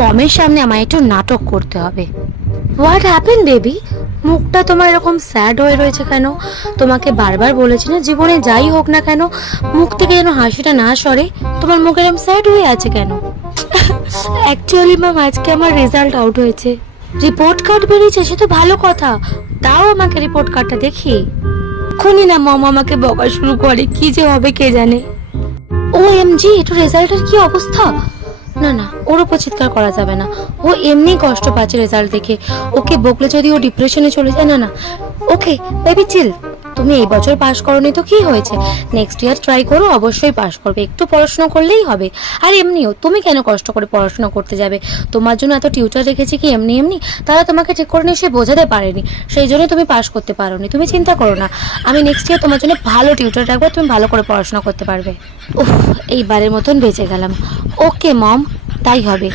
মমের সামনে আমায় একটু নাটক করতে হবে। What happen baby? মুখটা তোমার এরকম স্যাড হয়ে রয়েছে কেন? তোমাকে বারবার বলেছি না, জীবনে যাই হোক না কেন মুখ থেকে যেন হাসিটা না সরে। তোমার মুখ এরকম স্যাড হয়ে আছে কেন? অ্যাকচুয়ালি ম্যাম, আজকে আমার রেজাল্ট আউট হয়েছে। রিপোর্ট কার্ড বেরিয়েছে, সে তো ভালো কথা। তাও আমাকে রিপোর্ট কার্ডটা দেখি। এক্ষুনি না মম আমাকে বকা শুরু করে, কি যে হবে কে জানে। ও এম জি, একটু রেজাল্টের কি অবস্থা? না না, ওর উপর চিৎকার করা যাবে না। ও এমনি কষ্ট পাচ্ছে রেজাল্ট দেখে। ওকে বকলে যদি ও ডিপ্রেশনে চলে যায়। না না, ওকে বেবি চিল। তুমি এই বছর পাশ করোনি তো কি হয়েছে, নেক্সট ইয়ার ট্রাই করো, অবশ্যই পাশ করবে। একটু পড়াশোনা করলেই হবে। আর এমনিও তুমি কেন কষ্ট করে পড়াশোনা করতে যাবে? তোমার জন্য এত টিউটার রেখেছি কি এমনি এমনি? তারা তোমাকে ঠিক করে নিশ্চয়ই বোঝাতে পারেনি, সেই জন্য তুমি পাশ করতে পারোনি। তুমি চিন্তা করো না, আমি নেক্সট ইয়ার তোমার জন্য ভালো টিউটার রাখবো, তুমি ভালো করে পড়াশোনা করতে পারবে। উফ, এইবারের মতন বেঁচে গেলাম। ওকে মম, তাই হবে।